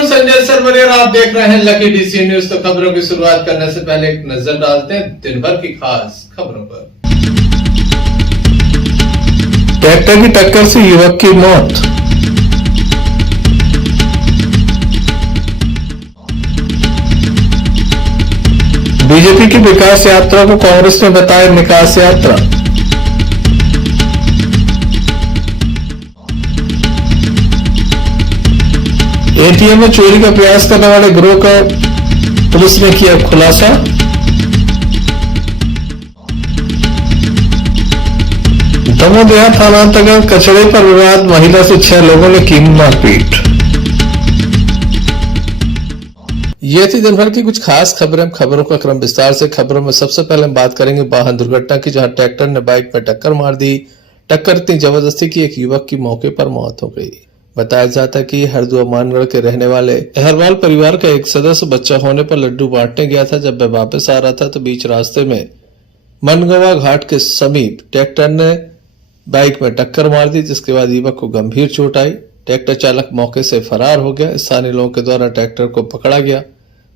हूं संजय सरवरिया और आप देख रहे हैं लकी डीसी न्यूज। तो खबरों की शुरुआत करने से पहले एक नजर डालते हैं दिन भर की खास खबरों पर। ट्रैक्टर की टक्कर से युवक की मौत। बीजेपी की विकास यात्रा को कांग्रेस ने बताया निकास यात्रा। एटीएम में चोरी का प्रयास करने वाले गिरोह का पुलिस ने किया खुलासा। दमोह थाना अंतर्गत कचड़े पर विवाद, महिला से 6 लोगों ने की मारपीट। ये थी दिन भर की कुछ खास खबरें। खबरों का क्रम विस्तार से। खबरों में सबसे पहले हम बात करेंगे वाहन दुर्घटना की, जहां ट्रैक्टर ने बाइक में टक्कर मार दी। टक्कर इतनी जबरदस्ती की एक युवक की मौके पर मौत हो गई। बताया जाता है कि हरदुआ मानगढ़ के रहने वाले अहरवाल परिवार का एक सदस्य बच्चा होने पर लड्डू बांटने गया था। जब वह वापस आ रहा था तो बीच रास्ते में मनगवा घाट के समीप ट्रैक्टर ने बाइक में टक्कर मार दी, जिसके बाद युवक को गंभीर चोट आई। ट्रैक्टर चालक मौके से फरार हो गया। स्थानीय लोगों के द्वारा ट्रैक्टर को पकड़ा गया।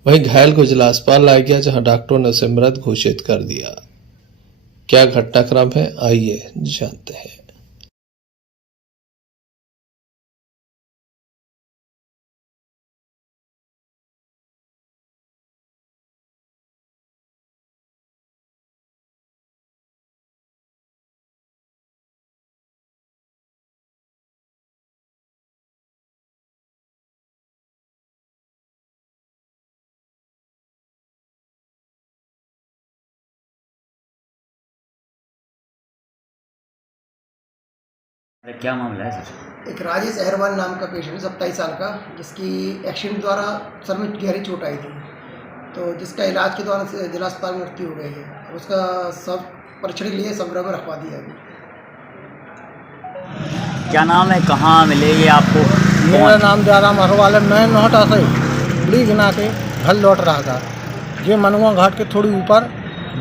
वहीं घायल को जिला अस्पताल लाया गया, जहां डॉक्टरों ने उसे मृत घोषित कर दिया। क्या घटनाक्रम है, आइए जानते हैं। क्या मामला है सर? एक राजेश अहरवाल नाम का पेशेंट 27 साल का, जिसकी एक्सीडेंट द्वारा सर में गहरी चोट आई थी, तो जिसका इलाज के दौरान जिला अस्पताल में मृत्यु हो गई है। उसका सब परीक्षण के लिए संग्रह में रखवा दिया है। क्या नाम है, कहाँ मिलेगी आपको? मेरा नाम जयराम अहरवाल है। मैं नोहटा से बड़ी गिना के घर लौट रहा था। ये मनवा घाट के थोड़ी ऊपर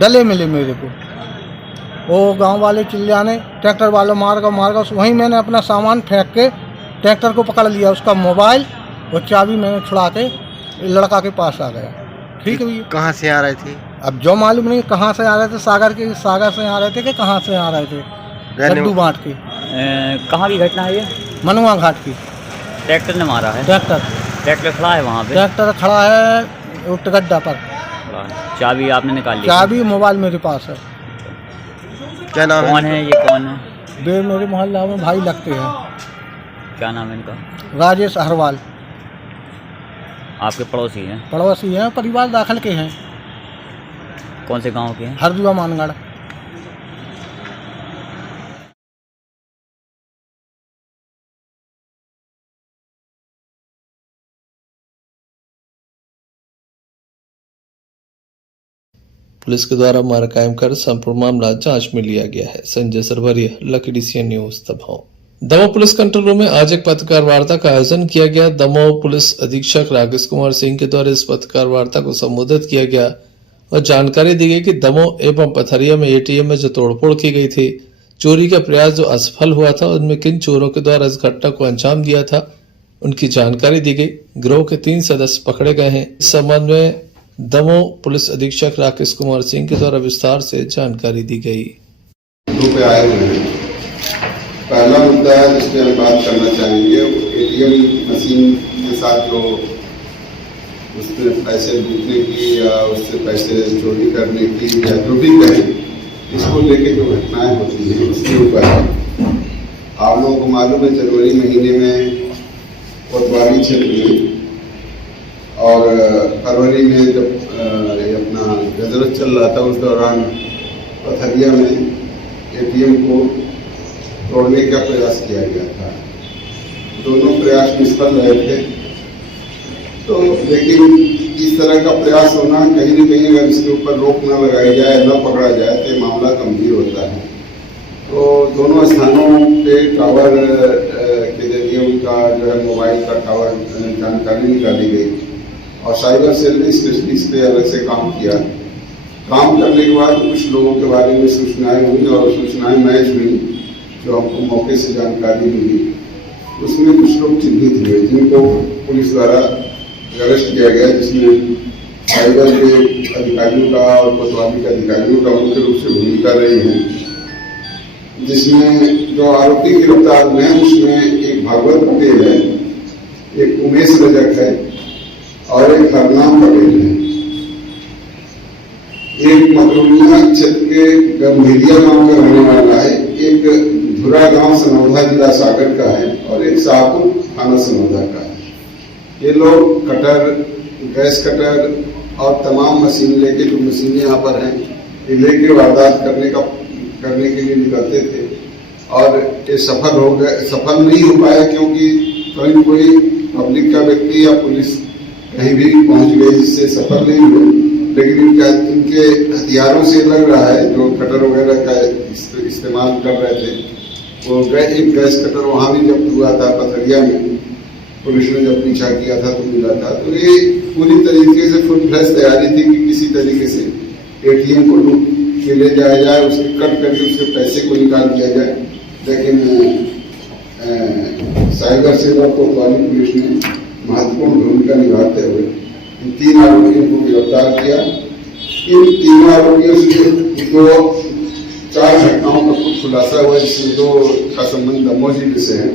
डले मिले मेरे को। वो गांव वाले चिल्लाने, ट्रैक्टर वाले मारगा वहीं मैंने अपना सामान फेंक के ट्रैक्टर को पकड़ लिया। उसका मोबाइल और चाबी मैंने छुड़ा के लड़का के पास आ गया। ठीक है भैया। कहाँ से आ रहे थे? अब जो मालूम नहीं कहाँ से आ रहे थे, सागर से आ रहे थे कि कहाँ से आ रहे थे, लड्डू बांट के। कहाँ की घटना है ये? मनवा घाट की। ट्रैक्टर ने मारा है? ट्रैक्टर खड़ा है वहाँ पे? ट्रैक्टर खड़ा है उठ गड्ढा पर। चाबी आपने निकाल ली? चाबी मोबाइल मेरे पास है। क्या नाम कौन है ये, कौन है? वे मेरे मोहल्ला में भाई लगते हैं। क्या नाम है इनका? राजेश अहरवाल। आपके पड़ोसी हैं? पड़ोसी हैं, परिवार दाखिल के हैं। कौन से गांव के हैं? हरदुआ मानगढ़। पुलिस के द्वारा मामला कायम कर संपूर्ण मामला जांच में लिया गया है। Sanjay Sarwariya, Lucky DC news, Damoh police control room में आज एक पत्रकार वार्ता का आयोजन किया गया। दमोह पुलिस अधीक्षक राकेश कुमार सिंह के द्वारा इस पत्रकार वार्ता को संबोधित किया गया और जानकारी दी गई कि दमोह एवं पथरिया में एटीएम में जो तोड़फोड़ की गई थी, चोरी का प्रयास जो असफल हुआ था, उनमें किन चोरों के द्वारा इस घटना को अंजाम दिया था, उनकी जानकारी दी गई। गिरोह के 3 सदस्य पकड़े गए हैं। इस संबंध में दमोह पुलिस अधीक्षक राकेश कुमार सिंह के द्वारा विस्तार से जानकारी दी गई। पे आए हुए हैं। पहला मुद्दा है जिस पे हम बात करना चाहेंगे, एटीएम मशीन के साथ जो उसमें पैसे लूटने की या उससे पैसे चोरी करने की या जो भी कहें, इसको लेके जो घटनाएं होती हैं उसके ऊपर आप लोगों को मालूम है जनवरी महीने में कोतवाली क्षेत्र में और फरवरी में जब अपना गजरत चल रहा था, उस दौरान पथरिया में एटीएम को तोड़ने का प्रयास किया गया था। दोनों प्रयास निष्फल रहे थे। तो लेकिन इस तरह का प्रयास होना, कहीं न कहीं अगर इसके ऊपर रोक न लगाई जाए, न पकड़ा जाए तो मामला गंभीर होता है। तो दोनों स्थानों पे टावर के जरिए उनका जो है मोबाइल का टावर जानकारी निकाली गई और साइबर सेल ने स्पेशली इस पर अलग से काम किया। काम करने के बाद कुछ लोगों के बारे में सूचनाएं हुई और सूचनाएं मैच हुई जो हमको मौके से जानकारी मिली। उसमें कुछ लोग चिन्हित हुए जिनको पुलिस द्वारा अरेस्ट किया गया, जिसमें साइबर के अधिकारियों का और कोतवाली के अधिकारियों का मुख्य रूप से भूमिका रही है। जिसमें जो आरोपी गिरफ्तार हुए हैं उसमें एक भागवत पटेल है, एक उमेश रजक है और एक हरनाम पटेल है। एक मकरोनिया क्षेत्र के गंभीरिया गांव का रहने वाला है, एक धुरा गांव सनौधा जिला सागर का है और एक शाहपुर थाना सनौधा का है। ये लोग कटर, गैस कटर और तमाम मशीन लेके, जो मशीनें यहाँ पर हैं, ये लेके वारदात करने के लिए निकलते थे और ये सफल नहीं हो पाया, क्योंकि कहीं कोई पब्लिक का व्यक्ति या पुलिस कहीं भी पहुंच गई, जिससे सफल नहीं हुए। लेकिन इनके हथियारों से लग रहा है, जो कटर वगैरह का इस्तेमाल कर रहे थे, वो एक गैस कटर वहाँ भी जब्त हुआ था पथरिया में। पुलिस ने जब पीछा किया था तो मिला था। तो ये पूरी तरीके से फुल फ्लैश तैयारी थी कि किसी तरीके से ATM को लूट के ले जाया जाए, उसके कट करके उसके पैसे को निकाल दिया जाए। लेकिन साइबर सेल और कोतवाली पुलिस ने महत्वपूर्ण भूमिका निभाते हुए इन 3 आरोपियों को गिरफ्तार किया। इन 3 आरोपियों से 4 घटनाओं का कुछ खुलासा हुआ, जिसमें 2 का संबंध दमोह जिले से है,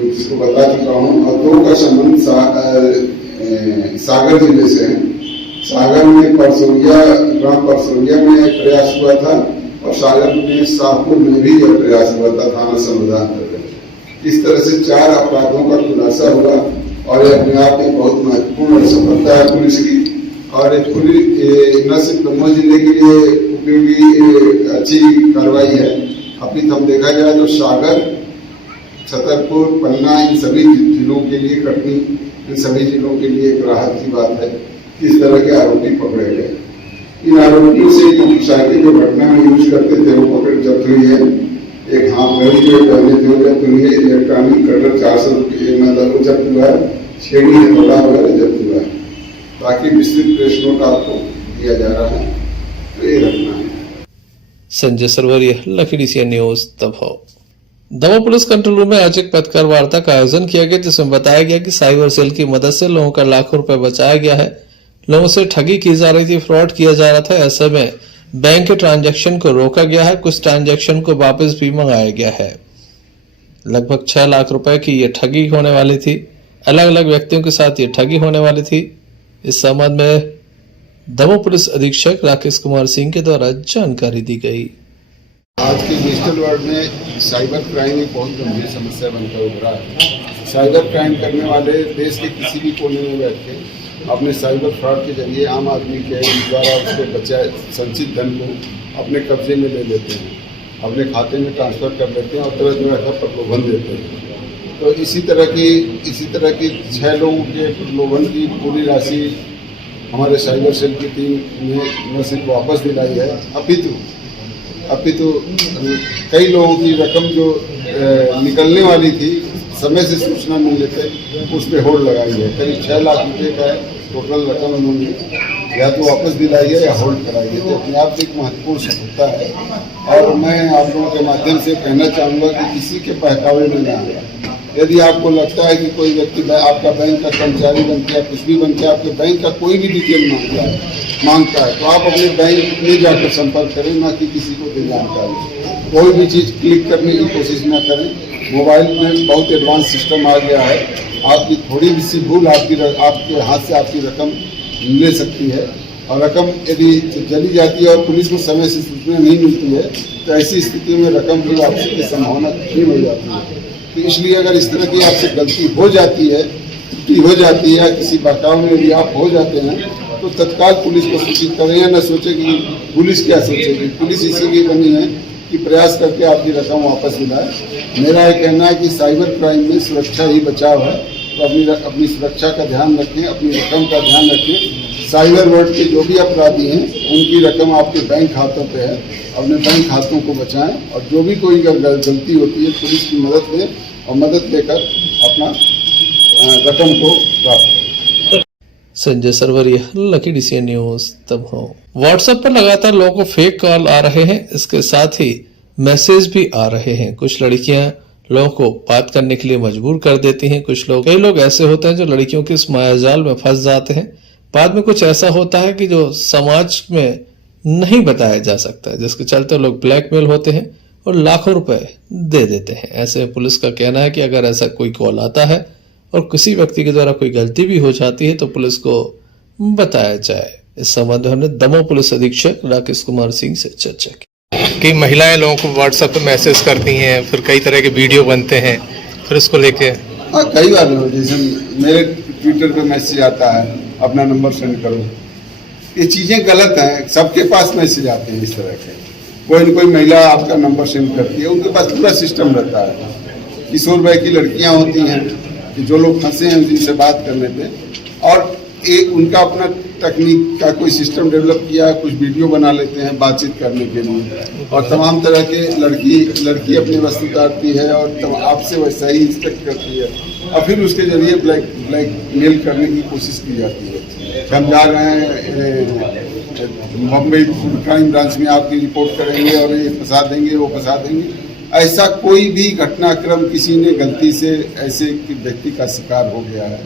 जिसको बता चुका हूँ, और 2 का संबंध सागर जिले से है। सागर में ग्राम परसोरिया में प्रयास हुआ था और सागर में शाहपुर में भी यह प्रयास हुआ था, थाना सनौधा अंतर्गत। इस तरह से 4 अपराधों का खुलासा हुआ और ये अपने आप में बहुत महत्वपूर्ण सफलता है पुलिस की। और न सिर्फ दमोह जिले के लिए उपयोगी अच्छी कार्रवाई है, अभी हम देखा जाए तो सागर, छतरपुर, पन्ना, इन सभी जिलों के लिए, कटनी, इन सभी जिलों के लिए एक राहत की बात है कि इस तरह के आरोपी पकड़े गए। इन आरोपियों से मोटरसाइकिल जो घटना में यूज करते थे वो पकड़ जब्त हुई है। एक हाथ घड़ी जो पहने थे वो जब्त हुई है। इलेक्ट्रॉनिक कटर 400 रुपये मतलब जब्त हुआ है। छेड़ी हथौड़ा वगैरह जब्त हुआ है। बाकी विस्तृत प्रेस नोट आपको दिया जा रहा है। तो ये रखना है। Sanjay Sarwariya, Lucky DCN news, Damoh. Damoh police control room में आज एक पत्रकार वार्ता का आयोजन किया गया, जिसमें बताया गया कि साइबर सेल की मदद से लोगों का लाखों रुपए बचाया गया है। लोगों से ठगी की जा रही थी, फ्रॉड किया जा रहा था। ऐसे में बैंक के ट्रांजैक्शन को रोका गया है, कुछ ट्रांजैक्शन को वापस भी मंगाया गया है। लगभग 6 लाख रुपए की ये ठगी होने वाली थी। अलग अलग व्यक्तियों के साथ ये ठगी होने वाली थी। इस संबंध में दमोह पुलिस अधीक्षक राकेश कुमार सिंह के द्वारा जानकारी दी गई। आज के डिजिटल वर्ल्ड में साइबर क्राइम एक बहुत गंभीर समस्या बनकर उभरा है। साइबर क्राइम करने वाले देश के किसी भी कोने में बैठ के अपने साइबर फ्रॉड के जरिए आम आदमी के द्वारा उसके बचाए संचित धन को अपने कब्जे में ले लेते हैं, अपने खाते में ट्रांसफर कर लेते हैं और तरह का प्रलोभन देते हैं। तो इसी तरह की 6 लोगों के प्रलोभन की पूरी राशि हमारे साइबर सेल की टीम ने न सिर्फ वापस दिलाई है, अपितु कई लोगों की रकम जो निकलने वाली थी, समय से सूचना मिलने पे उस पर होल्ड लगाई है। करीब 6 लाख रुपए का टोटल रकम उन्होंने या तो वापस दिलाई है या होल्ड कराई है। तो अपने आप एक महत्वपूर्ण सफलता है। और मैं आप लोगों के माध्यम से कहना चाहूँगा कि किसी के बहकावे में न आए। यदि आपको लगता है कि कोई व्यक्ति आपका बैंक का कर्मचारी बन के या कुछ भी बन के आपके बैंक का कोई भी डिटेल मांगता है तो आप अपने बैंक में जाकर संपर्क करें, ना कि किसी को दे जानकारी। कोई भी चीज़ क्लिक करने की कोशिश ना करें। मोबाइल में बहुत एडवांस सिस्टम आ गया है। आपकी थोड़ी भी सी भूल आपके हाथ से आपकी रकम ले सकती है। और रकम यदि चली जाती है और पुलिस को समय से सूचना नहीं मिलती है तो ऐसी स्थिति में रकम की वापसी की संभावना खत्म हो जाती है। तो इसलिए अगर इस तरह की आपसे गलती हो जाती है, त्रुटि हो जाती है या किसी बहकाव में यदि आप हो जाते हैं तो तत्काल पुलिस को सूचित करें। या न सोचे कि पुलिस क्या सोचेगी। पुलिस इसीलिए बनी है कि प्रयास करके आपकी रकम वापस दिलाए। मेरा ये कहना है कि साइबर क्राइम में सुरक्षा ही बचाव है। तो अपनी सुरक्षा का ध्यान रखें, अपनी रकम का ध्यान रखें। साइबर वर्ल्ड के जो भी अपराधी हैं उनकी रकम आपके बैंक खातों पे है। अपने बैंक खातों को बचाएं और जो भी कोई गलती होती है पुलिस की मदद लें और मदद लेकर अपना रकम को प्राप्त करें। Sanjay Sarwariya, Lucky DCN news, Damoh. WhatsApp पर लगातार लोगों को फेक कॉल आ रहे हैं। इसके साथ ही मैसेज भी आ रहे हैं। कुछ लड़कियां लोगों को बात करने के लिए मजबूर कर देती हैं। कई लोग ऐसे होते हैं जो लड़कियों के इस मायाजाल में फंस जाते हैं। बाद में कुछ ऐसा होता है कि जो समाज में नहीं बताया जा सकता है, जिसके चलते लोग ब्लैकमेल होते हैं और लाखों रुपए दे देते हैं। ऐसे में पुलिस का कहना है कि अगर ऐसा कोई कॉल आता है और किसी व्यक्ति के द्वारा कोई गलती भी हो जाती है तो पुलिस को बताया जाए। इस संबंध में हमने दमोह पुलिस अधीक्षक राकेश कुमार सिंह से चर्चा की। कई महिलाएं लोगों को व्हाट्सएप पे मैसेज करती हैं, फिर कई तरह के वीडियो बनते हैं, फिर उसको लेके कई बार जैसे मेरे ट्विटर पे मैसेज आता है अपना नंबर सेंड करो। ये चीज़ें गलत हैं। सबके पास मैसेज आते हैं इस तरह के। कोई न कोई महिला आपका नंबर सेंड करती है, उनके पास पूरा सिस्टम रहता है। किशोर भाई की लड़कियां होती हैं कि जो लोग फंसे हैं जिनसे बात करने पे, और एक उनका अपना तकनीक का कोई सिस्टम डेवलप किया है, कुछ वीडियो बना लेते हैं बातचीत करने के लिए, और तमाम तरह के लड़की अपनी वस्तु उतारती है और आपसे वैसा ही इंस्ट्रक्ट करती है, और फिर उसके जरिए ब्लैकमेल करने की कोशिश की जाती है। हम जा रहे हैं बम्बई क्राइम ब्रांच में, आपकी रिपोर्ट करेंगे और ये फंसा देंगे, वो फंसा देंगे। ऐसा कोई भी घटनाक्रम किसी ने गलती से ऐसे व्यक्ति का शिकार हो गया है,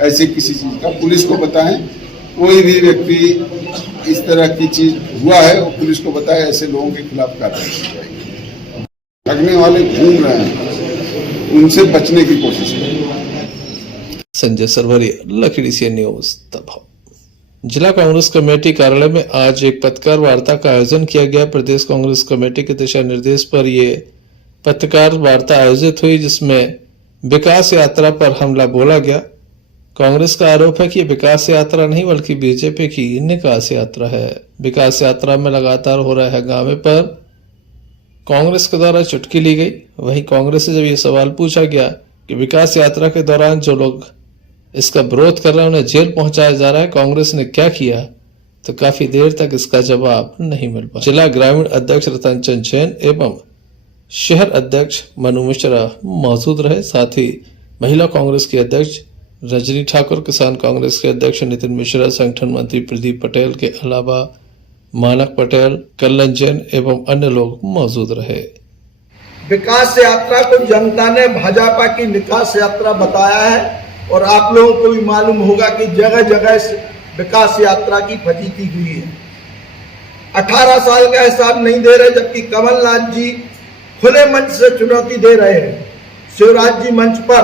ऐसे किसी चीज़ का पुलिस को बताएं। कोई भी व्यक्ति इस तरह की चीज हुआ है वो पुलिस को बताए, ऐसे लोगों के खिलाफ कार्रवाई की जाएगी। ठगने वाले घूम रहे हैं, उनसे बचने की कोशिश करें। संजय सरवरिया, लखीडी सी न्यूज दमोह। जिला कांग्रेस कमेटी कार्यालय में आज एक पत्रकार वार्ता का आयोजन किया गया। प्रदेश कांग्रेस कमेटी के दिशा निर्देश पर ये पत्रकार वार्ता आयोजित हुई, जिसमें विकास यात्रा पर हमला बोला गया। कांग्रेस का आरोप है कि ये विकास यात्रा नहीं बल्कि बीजेपी की निकास यात्रा है। विकास यात्रा में लगातार हो रहे हंगामे पर कांग्रेस के द्वारा चुटकी ली गई। वहीं कांग्रेस से जब ये सवाल पूछा गया कि विकास यात्रा के दौरान जो लोग इसका विरोध कर रहे हैं उन्हें जेल पहुंचाया जा रहा है, कांग्रेस ने क्या किया, तो काफी देर तक इसका जवाब नहीं मिल पाया। जिला ग्रामीण अध्यक्ष रतन चंद जैन एवं शहर अध्यक्ष मनु मिश्रा मौजूद रहे। साथ ही महिला कांग्रेस की अध्यक्ष रजनी ठाकुर, किसान कांग्रेस के अध्यक्ष नितिन मिश्रा, संगठन मंत्री प्रदीप पटेल के अलावा मानक पटेल, कल्लन जैन एवं अन्य लोग मौजूद रहे। विकास यात्रा को जनता ने भाजपा की निकास यात्रा बताया है, और आप लोगों को भी मालूम होगा कि जगह जगह विकास यात्रा की फजीती हुई है। 18 साल का हिसाब नहीं दे रहे, जबकि कमलनाथ जी खुले मंच से चुनौती दे रहे हैं। शिवराज जी मंच पर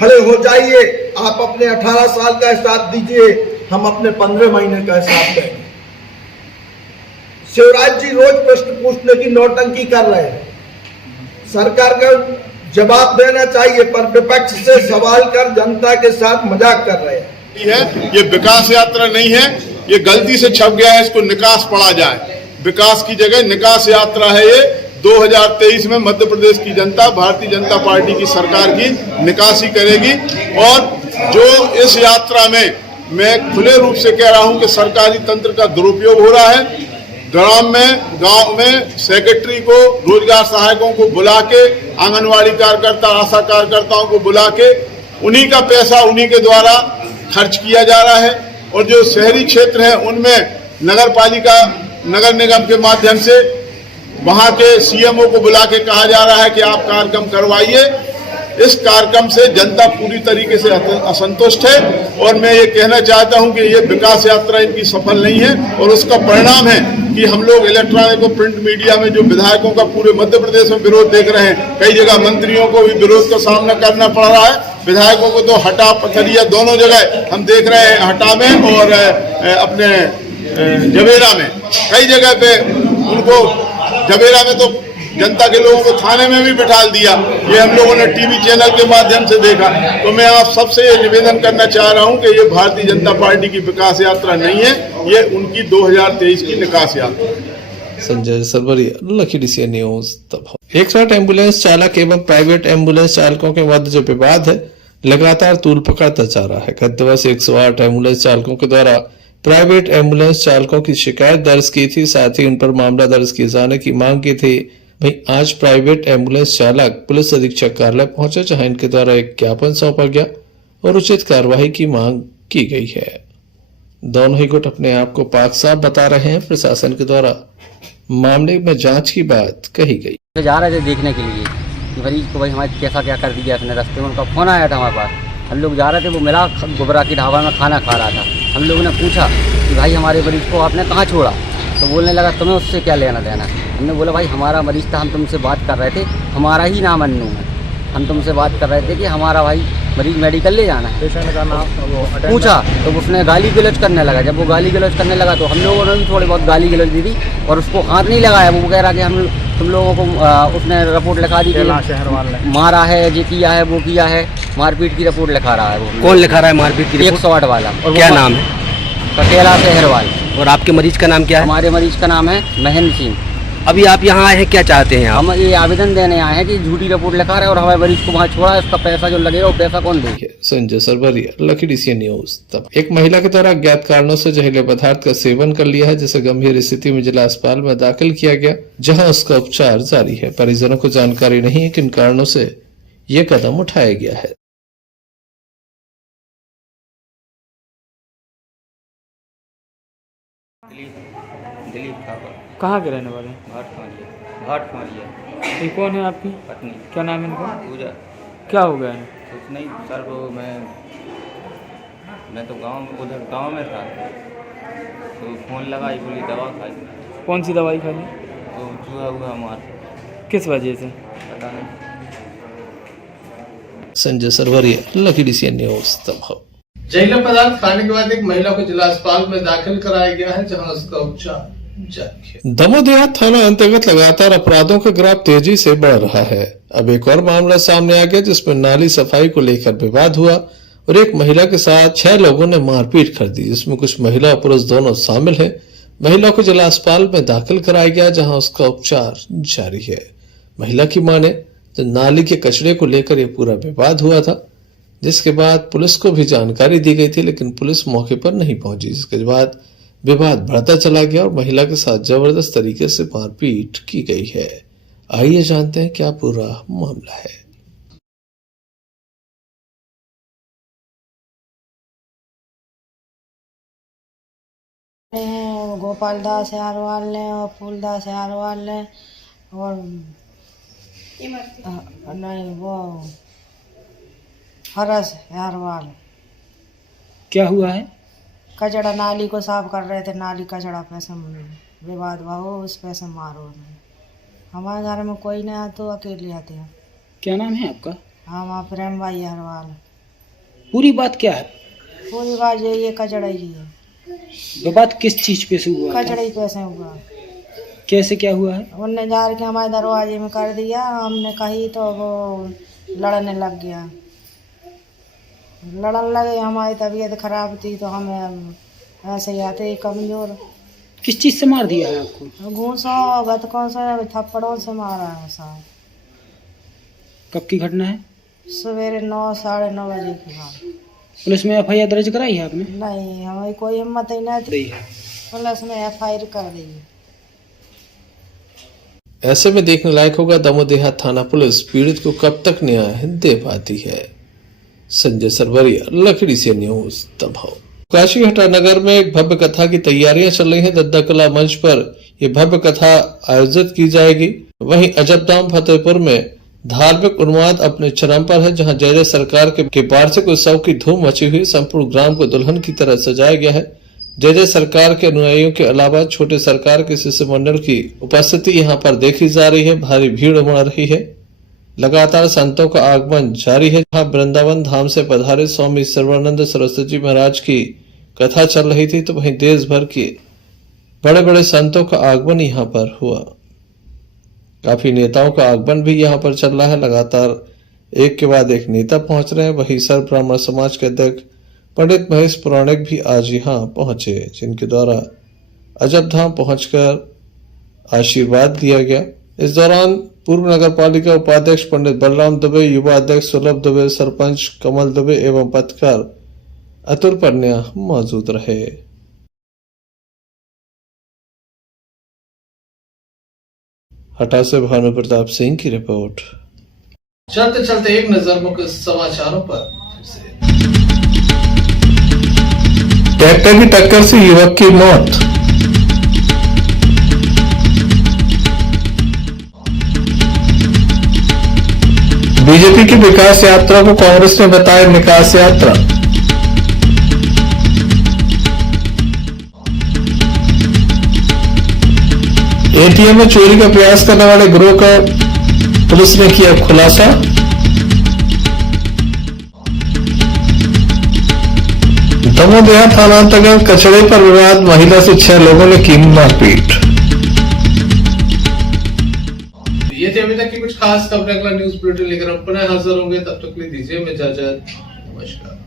खड़े हो जाइए, आप अपने 18 साल का हिसाब दीजिए, हम अपने 15 महीने का हिसाब देंगे। शिवराज जी रोज प्रश्न पूछने की नौटंकी कर रहे हैं, सरकार का जवाब देना चाहिए, पर विपक्ष से सवाल कर जनता के साथ मजाक कर रहे हैं। ये विकास यात्रा नहीं है, ये गलती से छप गया है, इसको निकास पढ़ा जाए। विकास की जगह निकास यात्रा है। ये 2023 में मध्य प्रदेश की जनता भारतीय जनता पार्टी की सरकार की निकासी करेगी, और जो इस यात्रा में मैं खुले रूप से कह रहा हूं कि सरकारी तंत्र का दुरुपयोग हो रहा है। गांव में सेक्रेटरी को, रोजगार सहायकों को बुला के, आंगनवाड़ी कार्यकर्ता, आशा कार्यकर्ताओं को बुला के उन्हीं का पैसा उन्हीं के द्वारा खर्च किया जा रहा है, और जो शहरी क्षेत्र है उनमें नगर पालिका, नगर निगम के माध्यम से वहां के सीएमओ को बुला के कहा जा रहा है कि आप कार्यक्रम करवाइए। इस कार्यक्रम से जनता पूरी तरीके से असंतुष्ट है, और मैं ये कहना चाहता हूं कि ये विकास यात्रा इनकी सफल नहीं है, और उसका परिणाम है कि हम लोग इलेक्ट्रॉनिक और प्रिंट मीडिया में जो विधायकों का पूरे मध्य प्रदेश में विरोध देख रहे हैं, कई जगह मंत्रियों को भी विरोध का सामना करना पड़ रहा है। विधायकों को तो हटा पथरिया दोनों जगह हम देख रहे हैं, हटा में और अपने जवेरा में, कई जगह पे उनको, जवेरा में तो जनता के लोगों को थाने में भी बिठा दिया। ये हम लोगों ने टीवी चैनल के माध्यम से देखा। तो मैं आप सबसे ये निवेदन करना चाह रहा हूं कि ये भारतीय जनता पार्टी की विकास यात्रा नहीं है, ये उनकी 2023 की निकास यात्रा है। संजय सरवरिया, लखीडी सी न्यूज दमोह। 108 एम्बुलेंस चालक एवं प्राइवेट एम्बुलेंस चालकों के मध्य जो विवाद है लगातार तूल पकड़ता जा रहा है। गत दिवस 108 एम्बुलेंस चालकों के द्वारा प्राइवेट एम्बुलेंस चालकों की शिकायत दर्ज की थी, साथ ही उन पर मामला दर्ज किए जाने की मांग की थी। वहीं आज प्राइवेट एम्बुलेंस चालक पुलिस अधीक्षक कार्यालय पहुंचे, जहां इनके द्वारा एक ज्ञापन सौंपा गया और उचित कार्रवाई की मांग की गई है। दोनों ही गुट अपने आप को पाक साफ बता रहे हैं। प्रशासन के द्वारा मामले में जांच की बात कही गई। जा रहे थे देखने के लिए, कि मरीज को भाई हमारे कैसा क्या कर दिया इसने। रास्ते में उनका फ़ोन आया था हमारे पास, हम लोग जा रहे थे, वो मिला गोबरा की ढाबा में खाना खा रहा था। हम लोगों ने पूछा कि भाई हमारे मरीज को आपने कहाँ छोड़ा, तो बोलने लगा तुम्हें उससे क्या लेना देना। हमने बोला भाई हमारा मरीज था, हम तुमसे बात कर रहे थे, हमारा ही नाम अन्नू है, हम तुमसे बात कर रहे थे कि हमारा भाई मरीज मेडिकल ले जाना है। पेशेंट का नाम पूछा तो उसने गाली गलौज करने लगा। जब वो गाली गलौज करने लगा तो हम लोगों ने भी थोड़ी बहुत गाली गलौज दी थी और उसको हाथ नहीं लगाया। वो कह रहा कि तुम लोगों को उसने रिपोर्ट लिखा दी शहर वाले मारा है, ये किया है, वो किया है, मारपीट की रिपोर्ट लिखा रहा है वो। कौन लिखा रहा है मारपीट की 108 वाला। और क्या नाम है? ककेला शहरवाल। और आपके मरीज का नाम क्या है? हमारे मरीज का नाम है महेंद्र सिंह। अभी आप यहाँ आए हैं, क्या चाहते हैं आप? हम ये आवेदन देने आए हैं कि झूठी रिपोर्ट लिखा रहा है और हमारे मरीज को वहाँ छोड़ा है, उसका पैसा जो लगेगा वो पैसा कौन देगा। Sanjay Sarwariya, Lucky DC news. तब एक महिला के द्वारा अज्ञात कारणों से जहरीले पदार्थ का सेवन कर लिया है, जिसे गंभीर स्थिति में जिला अस्पताल में दाखिल किया गया, जहां उसका उपचार जारी है। परिजनों को जानकारी नहीं है किन कारणों से ये कदम उठाया गया है। दिलीप ठाकुर। कहाँ के रहने वाले? घाट मारिया। ये कौन है आपकी पत्नी? क्या नाम है इनका? पूजा। क्या हो गया है? कुछ नहीं सर, वो मैं तो उधर गांव में था, तो फ़ोन लगाई, बोली दवा खाई। कौन सी दवाई खा ली? तो चूहा हुआ मार। किस वजह से? पता नहीं। Sanjay Sarwariya, Lucky DC news. तब जहरीला पदार्थ खाने के बाद एक महिला को जिला अस्पताल में दाखिल कराया गया है, जहां उसका उपचार जारी है। दमोह थाना अंतर्गत लगातार अपराधों का ग्राफ तेजी से बढ़ रहा है। अब एक और मामला सामने आ गया, जिसमें नाली सफाई को लेकर विवाद हुआ और एक महिला के साथ 6 लोगों ने मारपीट कर दी, जिसमें कुछ महिला और पुरुष दोनों शामिल हैं। महिला को जिला अस्पताल में दाखिल कराया गया, जहां उसका उपचार जारी है। महिला की माने तो नाली के कचरे को लेकर यह पूरा विवाद हुआ था, जिसके बाद पुलिस को भी जानकारी दी गई थी, लेकिन पुलिस मौके पर नहीं पहुंची, जिसके बाद विवाद बढ़ता चला गया और महिला के साथ जबरदस्त तरीके से मारपीट की गई है। आइए जानते हैं क्या पूरा मामला है। गोपाल दास यारवाल ने और फूलदास यारवाल ने और नहीं वो हरस यारवाल। क्या हुआ है? कचड़ा नाली को साफ कर रहे थे, नाली कचड़ा पैसे विवाद भाव उस पैसे मारो। हमारे घर में कोई नहीं आता, तो अकेले आते हैं। क्या नाम है आपका? हाँ, प्रेम भाई यारवाल। पूरी बात क्या है? पूरी बात यही है, कचड़ा ही है। विवाद किस चीज पे से हुआ? कचड़ा ही पैसे हुआ। कैसे क्या हुआ है? उनने जार के हमारे दरवाजे में कर दिया, हमने कही तो वो लड़ने लग गया। लड़न लगे, हमारी तबीयत खराब थी तो हमें ऐसे ही आते ही कमजोर। किस चीज से मार दिया है आपको? घूसों गतकों से, थप्पड़ों से मारा है साहब। कब की घटना है? सवेरे 9 साढ़े 9 बजे की बात। पुलिस में FIR दर्ज कराई है आपने? नहीं, हमारी कोई हिम्मत ही नहीं थी, पुलिस ने FIR कर दी। ऐसे में देखने लायक होगा दमोह थाना पुलिस पीड़ित को कब तक न्याय दे पाती है। संजय सरवरिया, लकड़ी से न्यूज। दमोह काशी घाटा नगर में एक भव्य कथा की तैयारियां चल रही हैं। दद्दा कला मंच पर यह भव्य कथा आयोजित की जाएगी। वहीं अजबधाम फतेहपुर में धार्मिक उन्माद अपने चरम पर है, जहां जय जय सरकार के वार्षिक उत्सव की धूम मची हुई। संपूर्ण ग्राम को दुल्हन की तरह सजाया गया है। जय जय सरकार के अनुयायियों के अलावा छोटे सरकार के शिष्यमंडल की उपस्थिति यहां पर देखी जा रही है। भारी भीड़ उमड़ रही है। लगातार संतों का आगमन जारी है। जहां वृंदावन धाम से पधारे स्वामी सर्वानंद सरस्वती जी महाराज की कथा चल रही थी, तो वहीं देश भर के बड़े बड़े संतों का आगमन यहाँ पर हुआ। काफी नेताओं का आगमन भी यहाँ पर चल रहा है। लगातार एक के बाद एक नेता पहुंच रहे हैं। वहीं सर्व ब्राह्मण समाज के अध्यक्ष पंडित महेश पुराणिक भी आज यहाँ पहुंचे, जिनके द्वारा अजबधाम पहुंचकर आशीर्वाद दिया गया। इस दौरान पूर्व नगर पालिका उपाध्यक्ष पंडित बलराम दुबे, युवा अध्यक्ष सुलभ दुबे, सरपंच कमल दुबे एवं पत्रकार अतुल पन्या मौजूद रहे। हटा से भानु प्रताप सिंह की रिपोर्ट। चलते चलते एक नजर मुख्य समाचारों पर। ट्रैक्टर की टक्कर से युवक की मौत। बीजेपी की विकास यात्रा को कांग्रेस ने बताया निकास यात्रा। एटीएम में चोरी का प्रयास करने वाले गिरोह का पुलिस ने किया खुलासा। दमोह थाना अंतर्गत कचड़े पर विवाद, महिला से 6 लोगों ने की मारपीट। ये थी अभी तक की कुछ खास खबरें। अगला न्यूज बुलेटिन लेकर हम पुनः हाजिर होंगे, तब तक के लिए दीजिए इजाजत। नमस्कार।